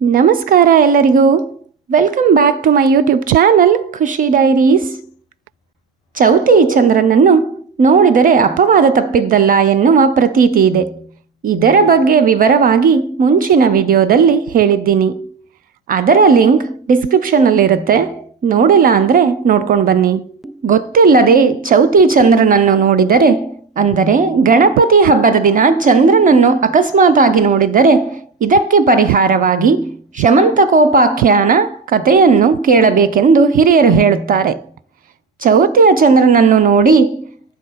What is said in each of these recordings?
ನಮಸ್ಕಾರ ಎಲ್ಲರಿಗೂ. Welcome back to my YouTube channel Khushi diaries Chauthi ಚಂದ್ರನನ್ನು ನೋಡಿದರೆ ಅಪವಾದ ತಪ್ಪಿದ್ದಲ್ಲ ಎನ್ನುವ ಪ್ರತೀತಿ ಇದೆ. ಇದರ ಬಗ್ಗೆ ವಿವರವಾಗಿ ಮುಂಚಿನ ವಿಡಿಯೋದಲ್ಲಿ ಹೇಳಿದ್ದೀನಿ. ಅದರ ಲಿಂಕ್ ಡಿಸ್ಕ್ರಿಪ್ಷನಲ್ಲಿರುತ್ತೆ ನೋಡಿಲ್ಲ ಅಂದರೆ ನೋಡ್ಕೊಂಡು ಬನ್ನಿ. ಗೊತ್ತಿಲ್ಲದೆ ಚೌತಿ ಚಂದ್ರನನ್ನು ನೋಡಿದರೆ, ಅಂದರೆ ಗಣಪತಿ ಹಬ್ಬದ ದಿನ ಚಂದ್ರನನ್ನು ಅಕಸ್ಮಾತಾಗಿ ನೋಡಿದರೆ ಇದಕ್ಕೆ ಪರಿಹಾರವಾಗಿ ಶಮಂತಕೋಪಾಖ್ಯಾನ ಕಥೆಯನ್ನು ಕೇಳಬೇಕೆಂದು ಹಿರಿಯರು ಹೇಳುತ್ತಾರೆ. ಚೌತಿಯ ಚಂದ್ರನನ್ನು ನೋಡಿ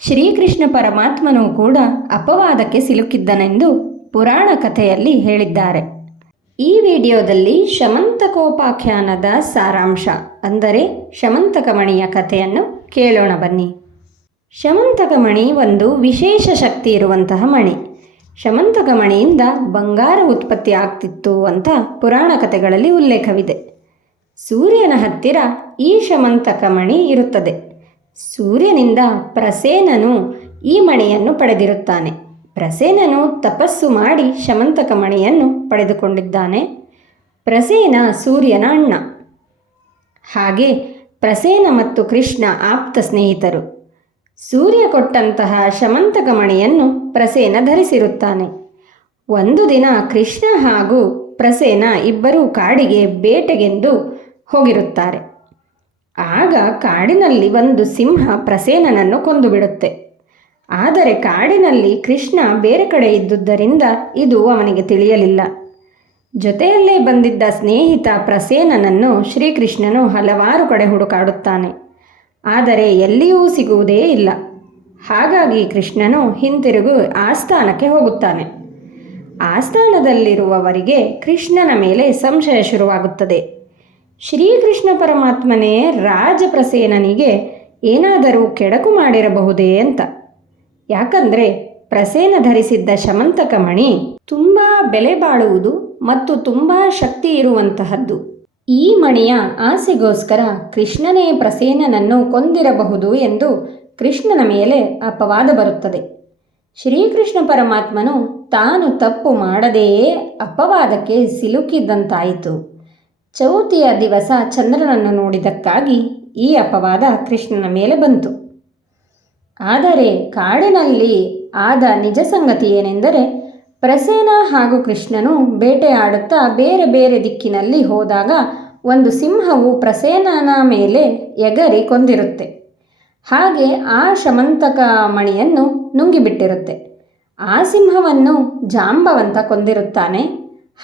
ಶ್ರೀಕೃಷ್ಣ ಪರಮಾತ್ಮನೂ ಕೂಡ ಅಪವಾದಕ್ಕೆ ಸಿಲುಕಿದ್ದನೆಂದು ಪುರಾಣ ಕಥೆಯಲ್ಲಿ ಹೇಳಿದ್ದಾರೆ. ಈ ವಿಡಿಯೋದಲ್ಲಿ ಶಮಂತಕೋಪಾಖ್ಯಾನದ ಸಾರಾಂಶ, ಅಂದರೆ ಶಮಂತಕಮಣಿಯ ಕಥೆಯನ್ನು ಕೇಳೋಣ ಬನ್ನಿ. ಶಮಂತಕಮಣಿ ಒಂದು ವಿಶೇಷ ಶಕ್ತಿ ಇರುವಂತಹ ಮಣಿ. ಶಮಂತಕಮಣಿಯಿಂದ ಬಂಗಾರ ಉತ್ಪತ್ತಿ ಆಗ್ತಿತ್ತು ಅಂತ ಪುರಾಣ ಕಥೆಗಳಲ್ಲಿ ಉಲ್ಲೇಖವಿದೆ. ಸೂರ್ಯನ ಹತ್ತಿರ ಈ ಶಮಂತಕಮಣಿ ಇರುತ್ತದೆ. ಸೂರ್ಯನಿಂದ ಪ್ರಸೇನನು ಈ ಮಣಿಯನ್ನು ಪಡೆದಿರುತ್ತಾನೆ. ಪ್ರಸೇನನು ತಪಸ್ಸು ಮಾಡಿ ಶಮಂತಕಮಣಿಯನ್ನು ಪಡೆದುಕೊಂಡಿದ್ದಾನೆ. ಪ್ರಸೇನ ಸೂರ್ಯನ ಅಣ್ಣ. ಹಾಗೆ ಪ್ರಸೇನ ಮತ್ತು ಕೃಷ್ಣ ಆಪ್ತ ಸ್ನೇಹಿತರು. ಸೂರ್ಯ ಕೊಟ್ಟಂತಹ ಶಮಂತಕಮಣಿಯನ್ನು ಪ್ರಸೇನ ಧರಿಸಿರುತ್ತಾನೆ. ಒಂದು ದಿನ ಕೃಷ್ಣ ಹಾಗೂ ಪ್ರಸೇನ ಇಬ್ಬರೂ ಕಾಡಿಗೆ ಬೇಟೆಗೆಂದು ಹೋಗಿರುತ್ತಾರೆ. ಆಗ ಕಾಡಿನಲ್ಲಿ ಒಂದು ಸಿಂಹ ಪ್ರಸೇನನನ್ನು ಕೊಂದುಬಿಡುತ್ತೆ. ಆದರೆ ಕಾಡಿನಲ್ಲಿ ಕೃಷ್ಣ ಬೇರೆ ಕಡೆ ಇದ್ದುದರಿಂದ ಇದು ಅವನಿಗೆ ತಿಳಿಯಲಿಲ್ಲ. ಜೊತೆಯಲ್ಲೇ ಬಂದಿದ್ದ ಸ್ನೇಹಿತ ಪ್ರಸೇನನನ್ನು ಶ್ರೀಕೃಷ್ಣನು ಹಲವಾರು ಕಡೆ ಹುಡುಕಾಡುತ್ತಾನೆ. ಆದರೆ ಎಲ್ಲಿಯೂ ಸಿಗುವುದೇ ಇಲ್ಲ. ಹಾಗಾಗಿ ಕೃಷ್ಣನು ಹಿಂತಿರುಗು ಆಸ್ಥಾನಕ್ಕೆ ಹೋಗುತ್ತಾನೆ. ಆಸ್ಥಾನದಲ್ಲಿರುವವರಿಗೆ ಕೃಷ್ಣನ ಮೇಲೆ ಸಂಶಯ ಶುರುವಾಗುತ್ತದೆ. ಶ್ರೀಕೃಷ್ಣ ಪರಮಾತ್ಮನೇ ರಾಜಪ್ರಸೇನನಿಗೆ ಏನಾದರೂ ಕೆಡಕು ಮಾಡಿರಬಹುದೇ ಅಂತ. ಯಾಕಂದರೆ ಪ್ರಸೇನ ಧರಿಸಿದ್ದ ಶಮಂತಕ ಮಣಿ ತುಂಬ ಬೆಲೆ ಬಾಳುವುದು ಮತ್ತು ತುಂಬ ಶಕ್ತಿ ಇರುವಂತಹದ್ದು. ಈ ಮಣಿಯ ಆಸೆಗೋಸ್ಕರ ಕೃಷ್ಣನೇ ಪ್ರಸೇನನನ್ನು ಕೊಂದಿರಬಹುದು ಎಂದು ಕೃಷ್ಣನ ಮೇಲೆ ಅಪವಾದ ಬರುತ್ತದೆ. ಶ್ರೀಕೃಷ್ಣ ಪರಮಾತ್ಮನು ತಾನು ತಪ್ಪು ಮಾಡದೆಯೇ ಅಪವಾದಕ್ಕೆ ಸಿಲುಕಿದ್ದಂತಾಯಿತು ಚೌತಿಯ ದಿವಸ ಚಂದ್ರನನ್ನು ನೋಡಿದಕ್ಕಾಗಿ ಈ ಅಪವಾದ ಕೃಷ್ಣನ ಮೇಲೆ ಬಂತು. ಆದರೆ ಕಾಡಿನಲ್ಲಿ ಆದ ನಿಜ ಸಂಗತಿ ಏನೆಂದರೆ ಪ್ರಸೇನ ಹಾಗೂ ಕೃಷ್ಣನು ಬೇಟೆಯಾಡುತ್ತಾ ಬೇರೆ ಬೇರೆ ದಿಕ್ಕಿನಲ್ಲಿ ಹೋದಾಗ ಒಂದು ಸಿಂಹವು ಪ್ರಸೇನನ ಮೇಲೆ ಎಗರಿ ಕೊಂದಿರುತ್ತೆ. ಹಾಗೆ ಆ ಶಮಂತಕ ಮಣಿಯನ್ನು ನುಂಗಿಬಿಟ್ಟಿರುತ್ತೆ. ಆ ಸಿಂಹವನ್ನು ಜಾಂಬವಂತ ಕೊಂದಿರುತ್ತಾನೆ.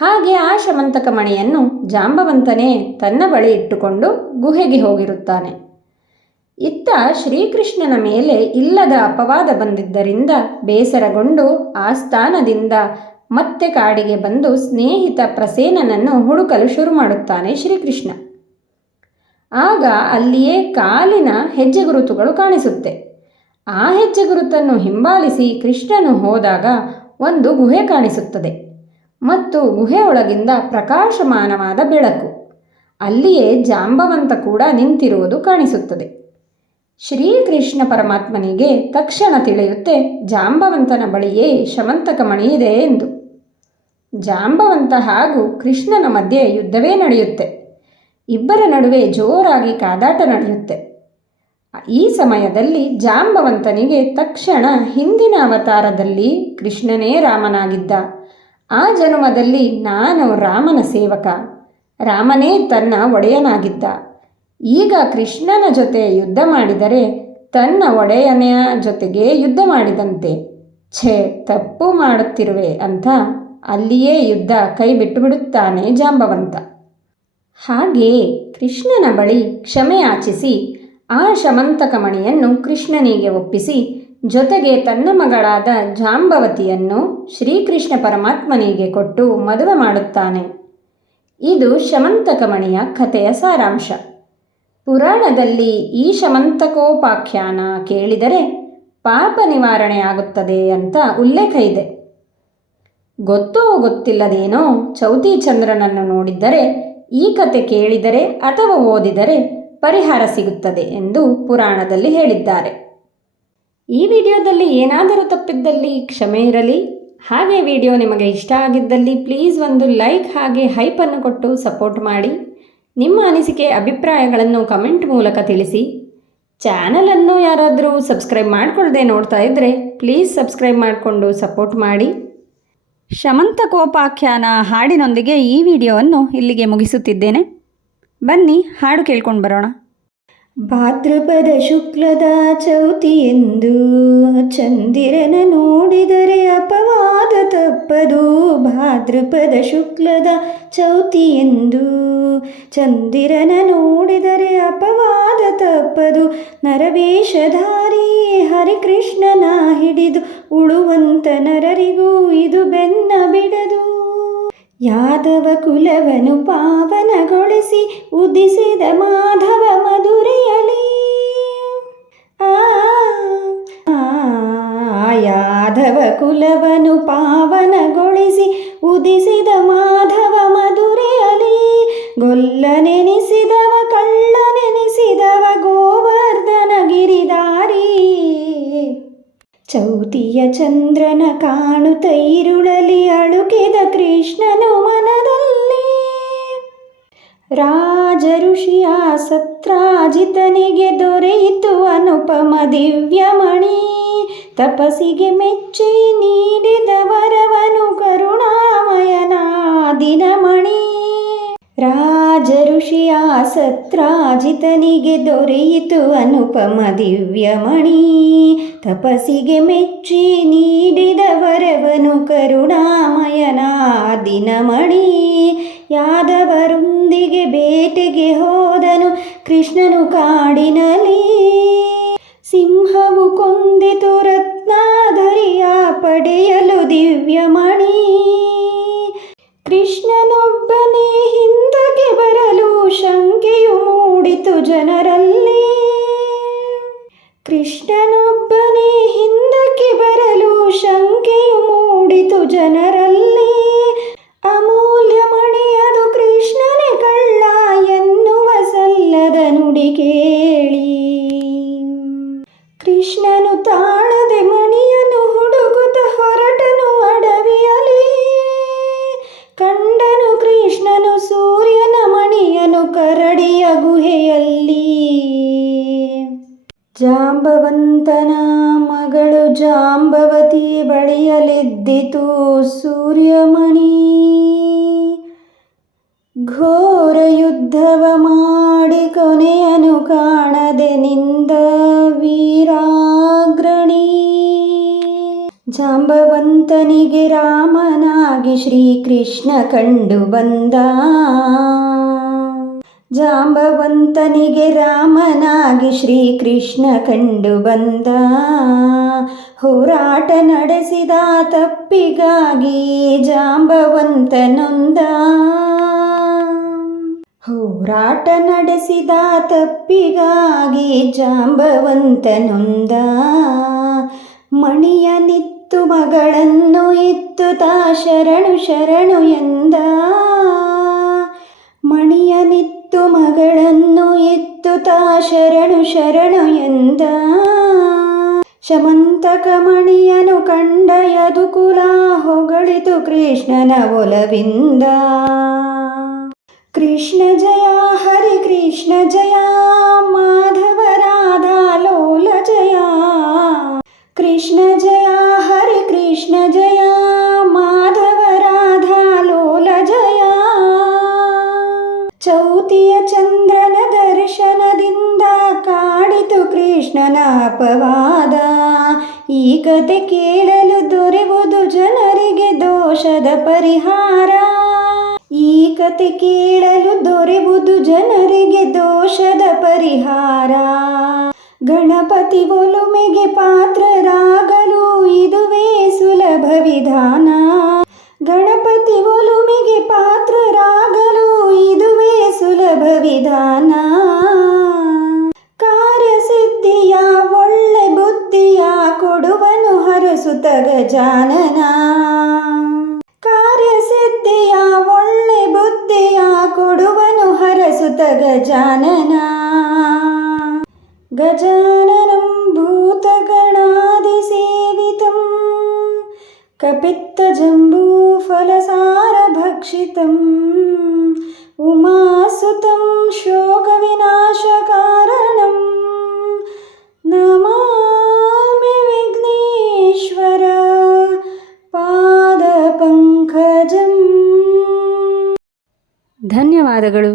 ಹಾಗೆ ಆ ಶಮಂತಕ ಮಣಿಯನ್ನು ಜಾಂಬವಂತನೇ ತನ್ನ ಬಳಿ ಇಟ್ಟುಕೊಂಡು ಗುಹೆಗೆ ಹೋಗಿರುತ್ತಾನೆ. ಇತ್ತ ಶ್ರೀಕೃಷ್ಣನ ಮೇಲೆ ಇಲ್ಲದ ಅಪವಾದ ಬಂದಿದ್ದರಿಂದ ಬೇಸರಗೊಂಡು ಆ ಸ್ಥಾನದಿಂದ ಮತ್ತೆ ಕಾಡಿಗೆ ಬಂದು ಸ್ನೇಹಿತ ಪ್ರಸೇನನನ್ನು ಹುಡುಕಲು ಶುರು ಮಾಡುತ್ತಾನೆ ಶ್ರೀಕೃಷ್ಣ. ಆಗ ಅಲ್ಲಿಯೇ ಕಾಲಿನ ಹೆಜ್ಜೆಗುರುತುಗಳು ಕಾಣಿಸುತ್ತೆ. ಆ ಹೆಜ್ಜೆಗುರುತನ್ನು ಹಿಂಬಾಲಿಸಿ ಕೃಷ್ಣನು ಹೋದಾಗ ಒಂದು ಗುಹೆ ಕಾಣಿಸುತ್ತದೆ ಮತ್ತು ಗುಹೆಯೊಳಗಿಂದ ಪ್ರಕಾಶಮಾನವಾದ ಬೆಳಕು. ಅಲ್ಲಿಯೇ ಜಾಂಬವಂತ ಕೂಡ ನಿಂತಿರುವುದು ಕಾಣಿಸುತ್ತದೆ. ಶ್ರೀಕೃಷ್ಣ ಪರಮಾತ್ಮನಿಗೆ ತಕ್ಷಣ ತಿಳಿಯುತ್ತೆ, ಜಾಂಬವಂತನ ಬಳಿಯೇ ಶಮಂತಕ ಮಣಿಯಿದೆ ಎಂದು. ಜಾಂಬವಂತ ಹಾಗೂ ಕೃಷ್ಣನ ಮಧ್ಯೆ ಯುದ್ಧವೇ ನಡೆಯುತ್ತೆ. ಇಬ್ಬರ ನಡುವೆ ಜೋರಾಗಿ ಕಾದಾಟ ನಡೆಯುತ್ತೆ. ಈ ಸಮಯದಲ್ಲಿ ಜಾಂಬವಂತನಿಗೆ ತಕ್ಷಣ ಹಿಂದಿನ ಅವತಾರದಲ್ಲಿ ಕೃಷ್ಣನೇ ರಾಮನಾಗಿದ್ದ. ಆ ಜನ್ಮದಲ್ಲಿ ನಾನು ರಾಮನ ಸೇವಕ. ರಾಮನೇ ತನ್ನ ಒಡೆಯನಾಗಿದ್ದ. ಈಗ ಕೃಷ್ಣನ ಜೊತೆ ಯುದ್ಧ ಮಾಡಿದರೆ ತನ್ನ ಒಡೆಯನೆಯ ಜೊತೆಗೆ ಯುದ್ಧ ಮಾಡಿದಂತೆ. ಛೇ, ತಪ್ಪು ಮಾಡುತ್ತಿರುವೆ ಅಂತ ಅಲ್ಲಿಯೇ ಯುದ್ಧ ಕೈ ಬಿಟ್ಟುಬಿಡುತ್ತಾನೆ ಜಾಂಬವಂತ. ಹಾಗೆಯೇ ಕೃಷ್ಣನ ಬಳಿ ಕ್ಷಮೆಯಾಚಿಸಿ ಆ ಶಮಂತಕ ಮಣಿಯನ್ನು ಕೃಷ್ಣನಿಗೆ ಒಪ್ಪಿಸಿ ಜೊತೆಗೆ ತನ್ನ ಮಗಳಾದ ಜಾಂಬವತಿಯನ್ನು ಶ್ರೀಕೃಷ್ಣ ಪರಮಾತ್ಮನಿಗೆ ಕೊಟ್ಟು ಮದುವೆ ಮಾಡುತ್ತಾನೆ. ಇದು ಶಮಂತಕಮಣಿಯ ಕಥೆಯ ಸಾರಾಂಶ. ಪುರಾಣದಲ್ಲಿ ಈ ಶಮಂತಕೋಪಾಖ್ಯಾನ ಕೇಳಿದರೆ ಪಾಪ ನಿವಾರಣೆಯಾಗುತ್ತದೆ ಅಂತ ಉಲ್ಲೇಖ ಇದೆ. ಗೊತ್ತೋ ಗೊತ್ತಿಲ್ಲದೇನೋ ಚೌತಿ ಚಂದ್ರನನ್ನು ನೋಡಿದ್ದರೆ ಈ ಕತೆ ಕೇಳಿದರೆ ಅಥವಾ ಓದಿದರೆ ಪರಿಹಾರ ಸಿಗುತ್ತದೆ ಎಂದು ಪುರಾಣದಲ್ಲಿ ಹೇಳಿದ್ದಾರೆ. ಈ ವಿಡಿಯೋದಲ್ಲಿ ಏನಾದರೂ ತಪ್ಪಿದ್ದಲ್ಲಿ ಕ್ಷಮೆ ಇರಲಿ. ಹಾಗೆ ವಿಡಿಯೋ ನಿಮಗೆ ಇಷ್ಟ ಆಗಿದ್ದಲ್ಲಿ ಪ್ಲೀಸ್ ಒಂದು ಲೈಕ್ ಹಾಗೆ ಹೈಪನ್ನು ಕೊಟ್ಟು ಸಪೋರ್ಟ್ ಮಾಡಿ. ನಿಮ್ಮ ಅನಿಸಿಕೆ, ಅಭಿಪ್ರಾಯಗಳನ್ನು ಕಮೆಂಟ್ ಮೂಲಕ ತಿಳಿಸಿ. ಚಾನಲನ್ನು ಯಾರಾದರೂ ಸಬ್ಸ್ಕ್ರೈಬ್ ಮಾಡಿಕೊಳ್ಳದೆ ನೋಡ್ತಾ ಇದ್ದರೆ ಪ್ಲೀಸ್ ಸಬ್ಸ್ಕ್ರೈಬ್ ಮಾಡಿಕೊಂಡು ಸಪೋರ್ಟ್ ಮಾಡಿ. ಶಮಂತ ಕೋಪಾಖ್ಯಾನ ಹಾಡಿನೊಂದಿಗೆ ಈ ವಿಡಿಯೋವನ್ನು ಇಲ್ಲಿಗೆ ಮುಗಿಸುತ್ತಿದ್ದೇನೆ. ಬನ್ನಿ ಹಾಡು ಕೇಳ್ಕೊಂಡು ಬರೋಣ. ಭಾದ್ರಪದ ಶುಕ್ಲದ ಚೌತಿ ಎಂದು ಚಂದಿರನ ನೋಡಿದರೆ ಅಪವಾದ ತಪ್ಪದು. ಭಾದ್ರಪದ ಶುಕ್ಲದ ಚೌತಿ ಎಂದು ಚಂದಿರನ ನೋಡಿದರೆ ಅಪವಾದ ತಪ್ಪದು. ನರವೇಷಧಾರಿ ಹರಿಕೃಷ್ಣನ ಹಿಡಿದು ಉಳುವಂತ ನರರಿಗೂ ಇದು ಬೆನ್ನ ಬಿಡದು. ಯಾದವ ಕುಲವನು ಪಾವನಗೊಳಿಸಿ ಉದಿಸಿದ ಮಾಧವ ಚೌತಿಯ ಚಂದ್ರನ ಕಾಣುತ್ತ ಇರುಳಲಿ ಅಳುಕಿದ ಕೃಷ್ಣನು ಮನದಲ್ಲಿ. ರಾಜ ಋಷಿಯ ಸತ್ರಾಜಿತನಿಗೆ ದೊರೆಯಿತು ಅನುಪಮ ದಿವ್ಯಮಣಿ. ತಪಸ್ಸಿಗೆ ಮೆಚ್ಚಿ ನೀಡಿದ ವರವನು ಕರುಣಾಮಯನ ದಿನಮಣಿ ರಾಜ ಋಷಿಯ ಸತ್ರಾಜಿತನಿಗೆ ದೊರೆಯಿತು ಅನುಪಮ ದಿವ್ಯಮಣಿ. ತಪಸ್ಸಿಗೆ ಮೆಚ್ಚಿ ನೀಡಿದ ವರವನು ದಿನಮಣಿ ಯಾದವರೊಂದಿಗೆ ಬೇಟೆಗೆ ಹೋದನು ಕೃಷ್ಣನು ಕಾಡಿನಲ್ಲಿ. ಸಿಂಹವು ಕೊಂದಿತು ರತ್ನಾಧರಿಯ ಪಡೆಯಲು ದಿವ್ಯಮಣಿ. ಕೃಷ್ಣನೊಬ್ಬನೇ ಹಿಂದಕ್ಕೆ ಬರಲು ಶಂಕೆಯು ಮೂಡಿತು ಜನರಲ್ಲಿ. ಕೃಷ್ಣನೊಬ್ಬನೇ ಹಿಂದಕ್ಕೆ ಬರಲು ಶಂಕೆಯು ಮೂಡಿತು ಜನರಲ್ಲಿ ಜಾಂಬವಂತನಿಗೆ ರಾಮನಾಗಿ ಶ್ರೀಕೃಷ್ಣ ಕಂಡು ಬಂದ. ಜಾಂಬವಂತನಿಗೆ ರಾಮನಾಗಿ ಶ್ರೀಕೃಷ್ಣ ಕಂಡು ಬಂದ. ಹೋರಾಟ ನಡೆಸಿದ ತಪ್ಪಿಗಾಗಿ ಜಾಂಬವಂತನೊಂದ. ಹೋರಾಟ ನಡೆಸಿದ ತಪ್ಪಿಗಾಗಿ ಜಾಂಬವಂತನೊಂದ. ಮಣಿಯ ನಿತ್ತು ಮಗಳನ್ನು ಇತ್ತು ತಾ ಶರಣು ಶರಣು ಎಂದ. ಮಣಿಯ ನಿತ್ತು ಮಗಳನ್ನು ಇತ್ತು ತಾ ಶರಣು ಶರಣು ಎಂದ. ಶಮಂತಕ ಮಣಿಯನು ಕಂಡ ಯದುಕುಲ ಹೊಗಳಿತು ಕೃಷ್ಣನ ಒಲವಿಂದ. ಕೃಷ್ಣ ಜಯ, ಹರಿ ಕೃಷ್ಣ ಜಯ ಮಾಧವ ರಾಧಾ ಲೋಲ ಜಯ. ಕೃಷ್ಣ ಜಯ ಕೃಷ್ಣ ಜಯ, ಮಾಧವ ರಾಧಾ, ಲೋಲ ಜಯ. ಚೌತಿಯ ಚಂದ್ರನ ದರ್ಶನದಿಂದ ಕಾಡಿತು ಕೃಷ್ಣನ ಅಪವಾದ. ಈ ಕತೆ ಕೇಳಲು ದೊರೆವುದು ಜನರಿಗೆ ದೋಷದ ಪರಿಹಾರ. ಈ ಕತೆ ಕೇಳಲು ದೊರೆವುದು ಜನರಿಗೆ ದೋಷದ ಪರಿಹಾರ. ಗಣಪತಿ ಒಲುಮೆಗೆ ಪಾತ್ರರಾಗಲು ಇದುವೆ ವಿಧಾನ. ಗಣಪತಿ ಒಲುಮೆಗೆ ಪಾತ್ರರಾಗಲು ಇದುವೇ ಸುಲಭ ವಿಧಾನ. ಕಾರ್ಯಸಿದ್ಧಿಯ ಒಳ್ಳೆ ಬುದ್ಧಿಯ ಕೊಡುವನು ಹರಸುತ ಗಜಾನನ. ಕಾರ್ಯಸಿದ್ಧಿಯ ಒಳ್ಳೆ ಬುದ್ಧಿಯ ಕೊಡುವನು ಹರಸುತ ಗಜಾನನ. ಗಜಾನನಂ कपित्तजम्बूफलसारभक्षितम् उमासुतं शोकविनाशकारणं नमामि विघ्नेश्वर ಪಾದಪಂಕಜಂ ಧನ್ಯವಾದಗಳು